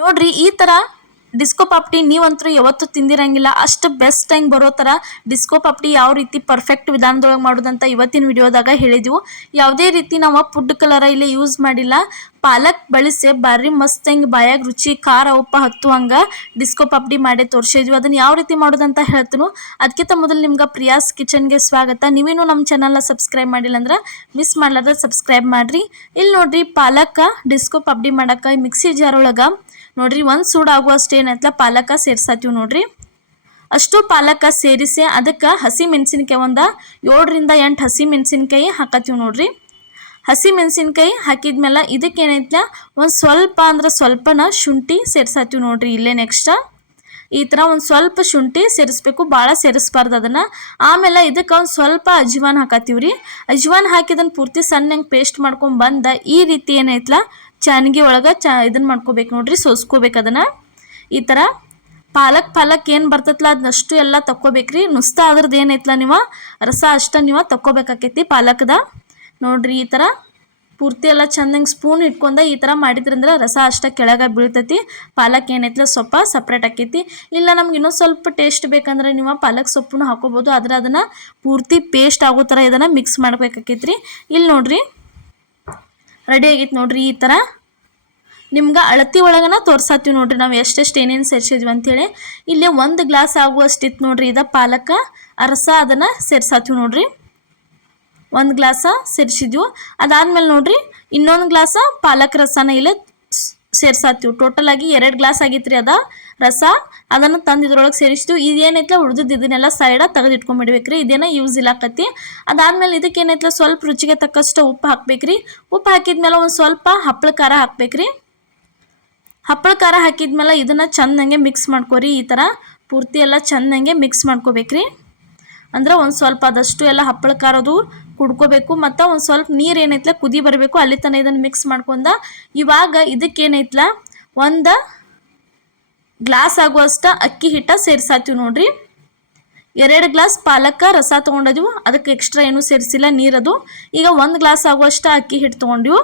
ನೋಡ್ರಿ ಈ ತರ ಡಿಸ್ಕೋ ಪಾಪ್ಡಿ ನೀವಂತರೂ ಯಾವತ್ತೂ ತಿಂದಿರಂಗಿಲ್ಲ. ಅಷ್ಟು ಬೆಸ್ಟ್ ಟೈಮ್ ಬರೋ ತರ ಡಿಸ್ಕೋ ಪಾಪ್ಡಿ ಯಾವ ರೀತಿ ಪರ್ಫೆಕ್ಟ್ ವಿಧಾನದೊಳಗೆ ಮಾಡೋದಂತ ಇವತ್ತಿನ ವಿಡಿಯೋದಾಗ ಹೇಳಿದ್ವು. ಯಾವುದೇ ರೀತಿ ನಾವು ಫುಡ್ ಕಲರ್ ಇಲ್ಲಿ ಯೂಸ್ ಮಾಡಿಲ್ಲ. ಪಾಲಕ್ ಬಳಸಿ ಬಾರಿ ಮಸ್ತ್ ಹೆಂಗ್ ಬಾಯಾಗ ರುಚಿ ಖಾರ ಉಪ್ಪ ಹತ್ತುವಂಗ ಡಿಸ್ಕೋ ಪಾಪ್ಡಿ ಮಾಡಿ ತೋರಿಸಿದ್ವಿ. ಅದನ್ನ ಯಾವ ರೀತಿ ಮಾಡೋದಂತ ಹೇಳ್ತೀನಿ. ಅದಕ್ಕಿಂತ ಮೊದಲು ನಿಮ್ಗೆ ಪ್ರಿಯಾಸ್ ಕಿಚನ್ಗೆ ಸ್ವಾಗತ. ನೀವೇನು ನಮ್ಮ ಚಾನಲ್ನ ಸಬ್ಸ್ಕ್ರೈಬ್ ಮಾಡಿಲ್ಲ ಅಂದ್ರೆ ಮಿಸ್ ಮಾಡ್ಲಾರ್ದ ಸಬ್ಸ್ಕ್ರೈಬ್ ಮಾಡ್ರಿ. ಇಲ್ಲಿ ನೋಡ್ರಿ ಪಾಲಕ ಡಿಸ್ಕೋ ಪಾಪ್ಡಿ ಮಾಡಕ್ಕೆ ಮಿಕ್ಸಿ ಜಾರ್ ಒಳಗೆ ನೋಡ್ರಿ ಒಂದು ಸೂಡಾಗುವಷ್ಟು ಏನೈತಲ್ಲ ಪಾಲಕ ಸೇರ್ಸಾತೀವಿ. ನೋಡ್ರಿ ಅಷ್ಟು ಪಾಲಕ ಸೇರಿಸಿ ಅದಕ್ಕೆ ಹಸಿ ಮೆಣಸಿನ್ಕಾಯಿ ಒಂದು 7ರಿಂದ 8 ಹಸಿ ಮೆಣಸಿನ್ಕಾಯಿ ಹಾಕತ್ತೀವಿ. ನೋಡ್ರಿ ಹಸಿ ಮೆಣಸಿನ್ಕಾಯಿ ಹಾಕಿದ್ಮೇಲೆ ಇದಕ್ಕೆ ಏನೈತಲ್ಲ ಒಂದು ಸ್ವಲ್ಪ ಅಂದ್ರೆ ಸ್ವಲ್ಪನ ಶುಂಠಿ ಸೇರ್ಸಾತೀವಿ. ನೋಡ್ರಿ ಇಲ್ಲೇ ನೆಕ್ಸ್ಟ್ ಈ ಥರ ಒಂದು ಸ್ವಲ್ಪ ಶುಂಠಿ ಸೇರಿಸ್ಬೇಕು, ಭಾಳ ಸೇರಿಸ್ಬಾರ್ದು ಅದನ್ನು. ಆಮೇಲೆ ಇದಕ್ಕೆ ಒಂದು ಸ್ವಲ್ಪ ಅಜ್ವಾನ್ ಹಾಕತ್ತೀವಿ ರೀ. ಅಜ್ವಾನ್ ಹಾಕಿದನ್ನು ಪೂರ್ತಿ ಸಣ್ಣಂಗೆ ಪೇಸ್ಟ್ ಮಾಡ್ಕೊಂಡು ಬಂದ ಈ ರೀತಿ ಏನೈತಲ್ಲ ಚಾನ್ಗಿ ಒಳಗೆ ಇದನ್ನು ಮಾಡ್ಕೋಬೇಕು. ನೋಡ್ರಿ ಸೋಸ್ಕೋಬೇಕು ಅದನ್ನು. ಈ ಥರ ಪಾಲಕ್ ಏನು ಬರ್ತೈತಲ್ಲ ಅದನ್ನಷ್ಟು ಎಲ್ಲ ತಕ್ಕೋಬೇಕ್ರಿ. ನುಸ್ತಾ ಅದ್ರದ್ದು ಏನೈತಲ್ಲ ನೀವು ರಸ ಅಷ್ಟ ನೀವು ತಕ್ಕೋಬೇಕಾಕೈತಿ ಪಾಲಕದ. ನೋಡ್ರಿ ಈ ಥರ ಪೂರ್ತಿ ಎಲ್ಲ ಚಂದಂಗೆ ಸ್ಪೂನ್ ಇಟ್ಕೊಂಡ ಈ ಥರ ಮಾಡಿದ್ರಂದ್ರೆ ರಸ ಅಷ್ಟ ಕೆಳಗೆ ಬೀಳ್ತೈತಿ. ಪಾಲಕ್ ಏನೈತಲ್ಲ ಸೊಪ್ಪ ಸಪ್ರೇಟ್ ಆಕೈತಿ. ಇಲ್ಲ ನಮ್ಗೆ ಇನ್ನೂ ಸ್ವಲ್ಪ ಟೇಸ್ಟ್ ಬೇಕಂದ್ರೆ ನೀವು ಪಾಲಕ್ ಸೊಪ್ಪನ್ನು ಹಾಕೋಬೋದು. ಆದರೆ ಅದನ್ನು ಪೂರ್ತಿ ಪೇಸ್ಟ್ ಆಗೋ ಥರ ಇದನ್ನು ಮಿಕ್ಸ್ ಮಾಡ್ಬೇಕಾಕೈತ್ರಿ. ಇಲ್ಲಿ ನೋಡ್ರಿ ರೆಡಿ ಆಗೈತೆ. ನೋಡ್ರಿ ಈ ಥರ ನಿಮ್ಗೆ ಅಳತಿ ಒಳಗನ ತೋರ್ಸಾತೀವಿ. ನೋಡ್ರಿ ನಾವು ಎಷ್ಟೆಷ್ಟು ಏನೇನು ಸೇರಿಸಿದ್ವಿ ಅಂಥೇಳಿ. ಇಲ್ಲಿ 1 ಗ್ಲಾಸ್ ಆಗುವಷ್ಟಿತ್ತು ನೋಡ್ರಿ ಇದು ಪಾಲಕ ರಸ ಅದನ್ನು ಸೇರ್ಸಾತೀವಿ. ನೋಡ್ರಿ 1 ಗ್ಲಾಸ ಸೇರಿಸಿದ್ವು. ಅದಾದ್ಮೇಲೆ ನೋಡ್ರಿ ಇನ್ನೊಂದು ಗ್ಲಾಸ ಪಾಲಕ್ ರಸನ ಇಲ್ಲಿ ಸೇರ್ಸಾತೀವಿ. ಟೋಟಲ್ ಆಗಿ 2 ಗ್ಲಾಸ್ ಆಗಿತ್ರಿ ಅದ ರಸ. ಅದನ್ನು ತಂದು ಇದ್ರೊಳಗೆ ಸೇರಿಸ್ತೀವಿ. ಇದೇನೈತಲ್ಲ ಉಳಿದಿದ್ದು ಇದನ್ನೆಲ್ಲ ಸೈಡಾಗಿ ತೆಗೆದು ಇಟ್ಕೊಂಡ್ಬಿಡ್ಬೇಕ್ರಿ. ಇದೇನ ಯೂಸ್ ಇಲ್ಲಾಕತಿ. ಅದಾದ್ಮೇಲೆ ಇದಕ್ಕೆ ಏನೈತಲ್ಲ ಸ್ವಲ್ಪ ರುಚಿಗೆ ತಕ್ಕಷ್ಟು ಉಪ್ಪು ಹಾಕ್ಬೇಕ್ರಿ. ಉಪ್ಪು ಹಾಕಿದ್ಮೇಲೆ ಒಂದು ಸ್ವಲ್ಪ ಹಪ್ಪಳ ಖಾರ ಹಾಕ್ಬೇಕ್ರಿ. ಹಪ್ಪಳ ಖಾರ ಹಾಕಿದ್ಮೇಲೆ ಇದನ್ನು ಚೆಂದಂಗೆ ಮಿಕ್ಸ್ ಮಾಡ್ಕೊರಿ. ಈ ಥರ ಪೂರ್ತಿ ಎಲ್ಲ ಚೆಂದಂಗೆ ಮಿಕ್ಸ್ ಮಾಡ್ಕೋಬೇಕ್ರಿ. ಅಂದ್ರೆ ಒಂದು ಸ್ವಲ್ಪ ಆದಷ್ಟು ಎಲ್ಲ ಹಪ್ಪಳ ಖಾರದು ಕುಡ್ಕೋಬೇಕು. ಮತ್ತು ಒಂದು ಸ್ವಲ್ಪ ನೀರು ಏನೈತಲ್ಲ ಕುದಿ ಬರಬೇಕು. ಅಲ್ಲಿ ತನಕ ಇದನ್ನು ಮಿಕ್ಸ್ ಮಾಡ್ಕೊಂಡ ಇವಾಗ ಇದಕ್ಕೇನೈತಲ್ಲ 1 ಗ್ಲಾಸ್ ಆಗುವಷ್ಟು ಅಕ್ಕಿ ಹಿಟ್ಟ ಸೇರ್ಸಾತೀವಿ. ನೋಡ್ರಿ 2 ಗ್ಲಾಸ್ ಪಾಲಕ ರಸ ತೊಗೊಂಡಿದ್ವು. ಅದಕ್ಕೆ ಎಕ್ಸ್ಟ್ರಾ ಏನೂ ಸೇರಿಸಿಲ್ಲ ನೀರದು. ಈಗ 1 ಗ್ಲಾಸ್ ಆಗುವಷ್ಟು ಅಕ್ಕಿ ಹಿಟ್ಟು ತೊಗೊಂಡಿವು.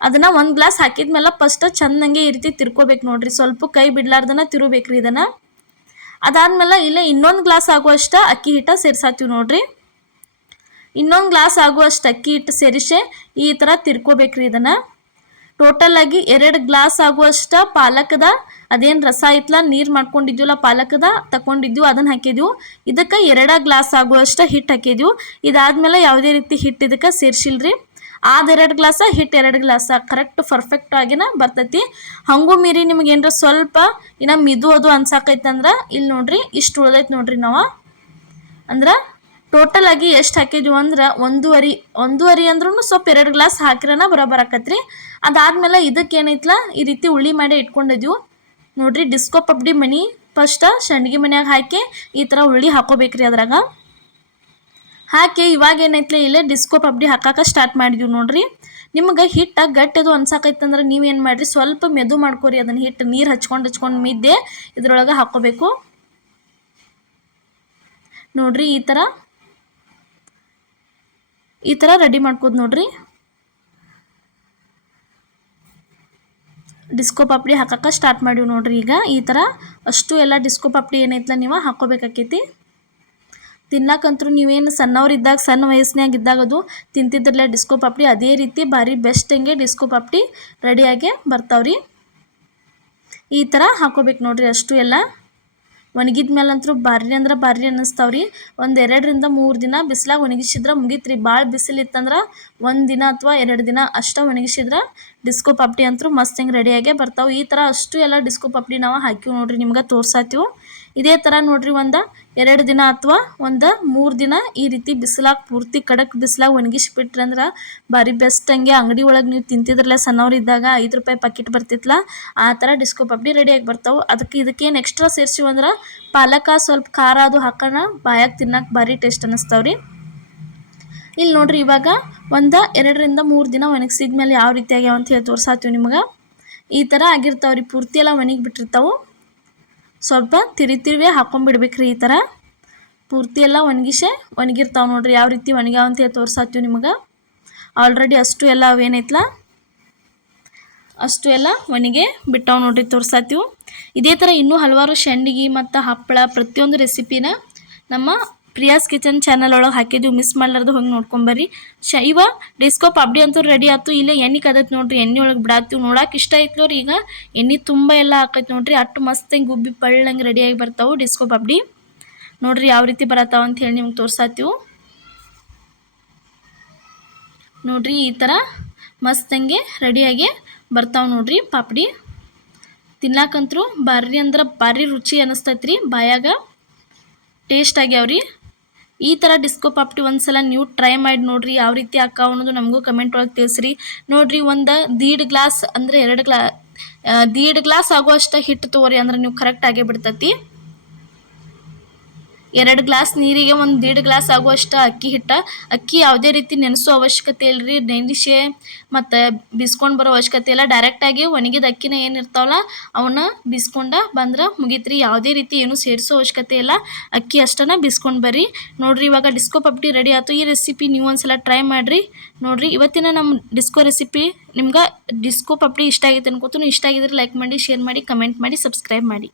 ಅದನ್ನು 1 ಗ್ಲಾಸ್ ಹಾಕಿದ್ಮೇಲೆ ಫಸ್ಟ್ ಚೆಂದಂಗೆ ಈ ರೀತಿ ತಿರ್ಕೋಬೇಕು. ನೋಡ್ರಿ ಸ್ವಲ್ಪ ಕೈ ಬಿಡ್ಲಾರ್ದನ ತಿರುಬೇಕ್ರಿ ಇದನ್ನು. ಅದಾದ್ಮೇಲೆ ಇಲ್ಲೇ ಇನ್ನೊಂದು ಗ್ಲಾಸ್ ಆಗುವಷ್ಟು ಅಕ್ಕಿ ಹಿಟ್ಟ ಸೇರ್ಸಾತೀವಿ. ನೋಡ್ರಿ ಇನ್ನೊಂದು ಗ್ಲಾಸ್ ಆಗುವಷ್ಟು ಅಕ್ಕಿ ಹಿಟ್ಟು ಸೇರಿಸಿ ಈ ಥರ ತಿರ್ಕೋಬೇಕ್ರಿ ಇದನ್ನು. ಟೋಟಲ್ ಆಗಿ 2 ಗ್ಲಾಸ್ ಆಗುವಷ್ಟು ಪಾಲಕದ ಅದೇನು ರಸ ಐತಲ್ಲ ನೀರು ಮಾಡ್ಕೊಂಡಿದ್ವಲ್ಲ ಪಾಲಕದ ತಗೊಂಡಿದ್ವು ಅದನ್ನು ಹಾಕಿದ್ವು. ಇದಕ್ಕೆ 2 ಗ್ಲಾಸ್ ಆಗುವಷ್ಟು ಹಿಟ್ಟು ಹಾಕಿದ್ವು. ಇದಾದ್ಮೇಲೆ ಯಾವುದೇ ರೀತಿ ಹಿಟ್ಟು ಇದಕ್ಕೆ ಸೇರಿಸಿಲ್ರಿ. 2 ಗ್ಲಾಸ ಹಿಟ್ಟು 2 ಗ್ಲಾಸ ಕರೆಕ್ಟ್ ಪರ್ಫೆಕ್ಟ್ ಆಗಿನ ಬರ್ತೈತಿ. ಹಂಗೂ ಮೀರಿ ನಿಮ್ಗೆ ಏನಾರ ಸ್ವಲ್ಪ ಇನ್ನು ಮಿದು ಅದು ಅನ್ಸಾಕೈತಂದ್ರೆ ಇಲ್ಲಿ ನೋಡ್ರಿ ಇಷ್ಟು ಉಳ್ದೈತೆ. ನೋಡ್ರಿ ನಾವು ಅಂದ್ರೆ ಟೋಟಲ್ ಆಗಿ ಎಷ್ಟು ಹಾಕಿದ್ವಿ ಅಂದ್ರೆ 1.5 ಅಂದ್ರೂ ಸ್ವಲ್ಪ 2 ಗ್ಲಾಸ್ ಹಾಕಿರೋಣ ಬರಾಕತ್ರಿ. ಅದಾದ್ಮೇಲೆ ಇದಕ್ಕೆ ಏನೈತಲ್ಲ ಈ ರೀತಿ ಉಳ್ಳಿ ಮಾಡಿ ಇಟ್ಕೊಂಡಿದ್ವು. ನೋಡ್ರಿ ಡಿಸ್ಕೋ ಪಾಪ್ಡಿ ಮನಿ ಫಸ್ಟ್ ಸಂಡ್ಗಿ ಮನ್ಯಾಗ ಹಾಕಿ ಈ ಥರ ಉಳ್ಳಿ ಹಾಕೋಬೇಕ್ರಿ. ಅದ್ರಾಗ ಹಾಕಿ ಇವಾಗ ಏನೈತಲ್ಲ ಇಲ್ಲೇ ಡಿಸ್ಕೋ ಪಾಪ್ಡಿ ಹಾಕಕ್ಕೆ ಸ್ಟಾರ್ಟ್ ಮಾಡಿದ್ವಿ. ನೋಡ್ರಿ ನಿಮ್ಗೆ ಹಿಟ್ಟು ಗಟ್ಟಿದು ಅನ್ಸಾಕೈತಂದ್ರೆ ನೀವೇನು ಮಾಡಿರಿ ಸ್ವಲ್ಪ ಮೆದು ಮಾಡ್ಕೊರಿ. ಅದನ್ನು ಹಿಟ್ಟು ನೀರು ಹಚ್ಕೊಂಡು ಮಿದ್ದೆ ಇದ್ರೊಳಗೆ ಹಾಕೋಬೇಕು. ನೋಡ್ರಿ ಈ ಥರ ರೆಡಿ ಮಾಡ್ಕೋದು. ನೋಡ್ರಿ ಡಿಸ್ಕೋ ಪಾಪ್ಡಿ ಹಾಕಕ್ಕೆ ಸ್ಟಾರ್ಟ್ ಮಾಡಿವಿ. ನೋಡ್ರಿ ಈಗ ಈ ಥರ ಅಷ್ಟು ಎಲ್ಲ ಡಿಸ್ಕೋ ಪಾಪ್ಡಿ ಏನೈತಲ್ಲ ನೀವು ಹಾಕೋಬೇಕಾಕೈತಿ. ತಿನ್ನಕ್ಕಂತರೂ ನೀವೇನು ಸಣ್ಣವರಿದ್ದಾಗ ಸಣ್ಣ ವಯಸ್ಸಿನಾಗ ಇದ್ದಾಗ ಅದು ತಿಂತಿದ್ರಲ್ಲ ಡಿಸ್ಕೋ ಪಾಪ್ಡಿ ಅದೇ ರೀತಿ ಭಾರಿ ಬೆಸ್ಟ್ ಹಂಗೆ ಡಿಸ್ಕೋ ಪಾಪ್ಡಿ ರೆಡಿಯಾಗಿ ಬರ್ತಾವ್ರಿ. ಈ ಥರ ಹಾಕೋಬೇಕು. ನೋಡ್ರಿ ಅಷ್ಟು ಎಲ್ಲ ಒಣಗಿದ ಮೇಲಂತರೂ ಭಾರಿ ಅಂದ್ರೆ ಭಾರಿ ಅನ್ನಿಸ್ತಾವ್ರಿ. ಒಂದು 2ರಿಂದ 3 ದಿನ ಬಿಸಿಲಾಗ ಒಣಗಿಸಿದ್ರೆ ಮುಗೀತ್ರಿ. ಭಾಳ ಬಿಸಿಲಿತ್ತಂದ್ರೆ 1 ದಿನ ಅಥವಾ 2 ದಿನ ಅಷ್ಟೇ ಒಣಗಿಸಿದ್ರೆ ಡಿಸ್ಕೋ ಪಾಪ್ಡಿ ಅಂತೂ ಮಸ್ತ್ ಹೆಂಗೆ ರೆಡಿಯಾಗೇ ಬರ್ತಾವೆ. ಈ ಥರ ಅಷ್ಟು ಎಲ್ಲ ಡಿಸ್ಕೋ ಪಾಪ್ಡಿ ನಾವು ಹಾಕಿವು. ನೋಡ್ರಿ ನಿಮ್ಗೆ ತೋರ್ಸಾತೀವಿ. ಇದೇ ಥರ ನೋಡ್ರಿ 2 ದಿನ ಅಥವಾ 3 ದಿನ ಈ ರೀತಿ ಬಿಸಿಲಾಗ ಪೂರ್ತಿ ಕಡಕ್ ಬಿಸಿಲಾಗ ಒಣಗಿಸ್ಬಿಟ್ರಿ ಅಂದ್ರೆ ಭಾರಿ ಬೆಸ್ಟ್ ಹಂಗೆ ಅಂಗಡಿ ಒಳಗೆ ನೀವು ತಿಂತಿದ್ರಲ್ಲ ಸಣ್ಣವ್ರಿದ್ದಾಗ 5 ರೂಪಾಯಿ ಪ್ಯಾಕೆಟ್ ಬರ್ತಿತ್ತಲ್ಲ ಆ ಥರ ಡಿಸ್ಕೋ ಪಾಪ್ಡಿ ರೆಡಿಯಾಗಿ ಬರ್ತಾವೆ. ಇದಕ್ಕೇನು ಎಕ್ಸ್ಟ್ರಾ ಸೇರಿಸಿವು ಅಂದ್ರೆ ಪಾಲಕ ಸ್ವಲ್ಪ ಖಾರ ಅದು ಹಾಕೋಣ ಬಾಯಾಗ ತಿನ್ನಕ್ಕೆ ಭಾರಿ ಟೇಸ್ಟ್ ಅನ್ನಿಸ್ತಾವ್ರಿ. ಇಲ್ಲಿ ನೋಡ್ರಿ ಇವಾಗ 2ರಿಂದ 3 ದಿನ ಒಣಗಿಸಿದ್ಮೇಲೆ ಯಾವ ರೀತಿ ಆಗ್ಯಾವ ಅಂತ ಹೇಳಿ ತೋರ್ಸಾತೀವಿ ನಿಮ್ಗೆ. ಈ ಥರ ಆಗಿರ್ತಾವ್ರಿ ಪೂರ್ತಿ ಎಲ್ಲ ಒಣಗಿ ಬಿಟ್ಟಿರ್ತಾವೆ. ಸ್ವಲ್ಪ ತಿರುವೇ ಹಾಕೊಂಡ್ಬಿಡ್ಬೇಕ್ರಿ. ಈ ಥರ ಪೂರ್ತಿ ಎಲ್ಲ ಒಣಗಿರ್ತಾವೆ. ನೋಡ್ರಿ ಯಾವ ರೀತಿ ಒಣಗ್ಯಾವ ಅಂತ ಹೇಳಿ ತೋರ್ಸಾತೀವಿ ನಿಮ್ಗೆ. ಆಲ್ರೆಡಿ ಅಷ್ಟು ಎಲ್ಲ ಅವೇನೈತಲ್ಲ ಅಷ್ಟು ಎಲ್ಲ ಒಣಗೆ ಬಿಟ್ಟಾವು ನೋಡ್ರಿ ತೋರ್ಸಾತೀವಿ. ಇದೇ ಥರ ಇನ್ನೂ ಹಲವಾರು ಸಂಡಿಗೆ ಮತ್ತು ಹಪ್ಪಳ ಪ್ರತಿಯೊಂದು ರೆಸಿಪಿನ ನಮ್ಮ ಪ್ರಿಯಾಸ್ ಕಿಚನ್ ಚಾನಲ್ ಒಳಗೆ ಹಾಕಿದ್ದೀವಿ, ಮಿಸ್ ಮಾಡ್ಲಾರ್ದು ಹೋಗಿ ನೋಡ್ಕೊಂಬರ್ರಿ. ಇವ ಡಿಸ್ಕೋ ಪಾಪಡಿ ಅಂತೂ ರೆಡಿ ಆಯ್ತು. ಇಲ್ಲೇ ಎಣ್ಣೆ ಕದೈತೆ ನೋಡ್ರಿ, ಎಣ್ಣೆ ಒಳಗೆ ಬಿಡಾತೀವಿ. ನೋಡಕ್ಕೆ ಇಷ್ಟ ಐತ್ಲೋರಿ. ಈಗ ಎಣ್ಣೆ ತುಂಬ ಎಲ್ಲ ಹಾಕೈತೆ ನೋಡ್ರಿ, ಅಟ್ಟು ಮಸ್ತ್ ಹಿಂಗೆ ಗುಬ್ಬಿ ಪಳ್ಳಂಗೆ ರೆಡಿಯಾಗಿ ಬರ್ತಾವೆ ಡಿಸ್ಕೋ ಪಾಪಡಿ. ನೋಡ್ರಿ ಯಾವ ರೀತಿ ಬರತ್ತಾವ ಅಂತ ಹೇಳಿ ನಿಮ್ಗೆ ತೋರ್ಸಾತೀವಿ. ನೋಡ್ರಿ ಈ ಥರ ಮಸ್ತಂಗೆ ರೆಡಿಯಾಗಿ ಬರ್ತಾವೆ ನೋಡ್ರಿ ಪಾಪಡಿ. ತಿನ್ಲಾಕಂತರೂ ಭಾರಿ ಅಂದ್ರೆ ಭಾರಿ ರುಚಿ ಅನ್ನಿಸ್ತೈತ್ರಿ, ಬಾಯಾಗ ಟೇಸ್ಟ್ ಆಗ್ಯಾವ್ರಿ. ಈ ಥರ ಡಿಸ್ಕೋ ಪಾಪಡಿ ಒಂದ್ಸಲ ನೀವು ಟ್ರೈ ಮಾಡಿ ನೋಡ್ರಿ, ಯಾವ ರೀತಿ ಅಕ್ಕಾವ ಅನ್ನೋದು ನಮಗೂ ಕಮೆಂಟ್ ಒಳಗೆ ತಿಳಿಸ್ರಿ. ನೋಡ್ರಿ ಒಂದು 1.5 ಗ್ಲಾಸ್ ಅಂದರೆ 1.5 ಗ್ಲಾಸ್ ಆಗುವಷ್ಟು ಹಿಟ್ಟು ತೊಗೊರಿ, ಅಂದ್ರೆ ನೀವು ಕರೆಕ್ಟ್ ಆಗೇ ಬಿಡ್ತೈತಿ. 2 ಗ್ಲಾಸ್ ನೀರಿಗೆ 1.5 ಗ್ಲಾಸ್ ಆಗುವಷ್ಟು ಅಕ್ಕಿ ಹಿಟ್ಟು. ಅಕ್ಕಿ ಯಾವುದೇ ರೀತಿ ನೆನೆಸೋ ಅವಶ್ಯಕತೆ ಇಲ್ಲರಿ, ನೆನೆಸಿ ಮತ್ತು ಬಿಸ್ಕೊಂಡು ಬರೋ ಅವಶ್ಯಕತೆ ಇಲ್ಲ. ಡೈರೆಕ್ಟಾಗಿ ಒಣಗಿದ ಅಕ್ಕಿನ ಏನಿರ್ತಾವಲ್ಲ ಅವನ್ನ ಬಿಸ್ಕೊಂಡು ಬಂದ್ರೆ ಮುಗೀತ್ರಿ. ಯಾವುದೇ ರೀತಿ ಏನು ಸೇರಿಸೋ ಅವಶ್ಯಕತೆ ಇಲ್ಲ, ಅಕ್ಕಿ ಅಷ್ಟನ್ನು ಬಿಸ್ಕೊಂಡು ಬರ್ರಿ. ನೋಡ್ರಿ ಇವಾಗ ಡಿಸ್ಕೋ ಪಾಪಡಿ ರೆಡಿ ಆಯ್ತು. ಈ ರೆಸಿಪಿ ನೀವು ಒಂದ್ಸಲ ಟ್ರೈ ಮಾಡಿರಿ. ನೋಡ್ರಿ ಇವತ್ತಿನ ನಮ್ಮ ಡಿಸ್ಕೋ ರೆಸಿಪಿ ನಿಮ್ಗೆ ಡಿಸ್ಕೋ ಪಾಪಡಿ ಇಷ್ಟ ಆಗೈತೆ ಅನ್ಕೋತೀನಿ. ಇಷ್ಟ ಆಗಿದ್ರೆ ಲೈಕ್ ಮಾಡಿ, ಶೇರ್ ಮಾಡಿ, ಕಮೆಂಟ್ ಮಾಡಿ, ಸಬ್ಸ್ಕ್ರೈಬ್ ಮಾಡಿ.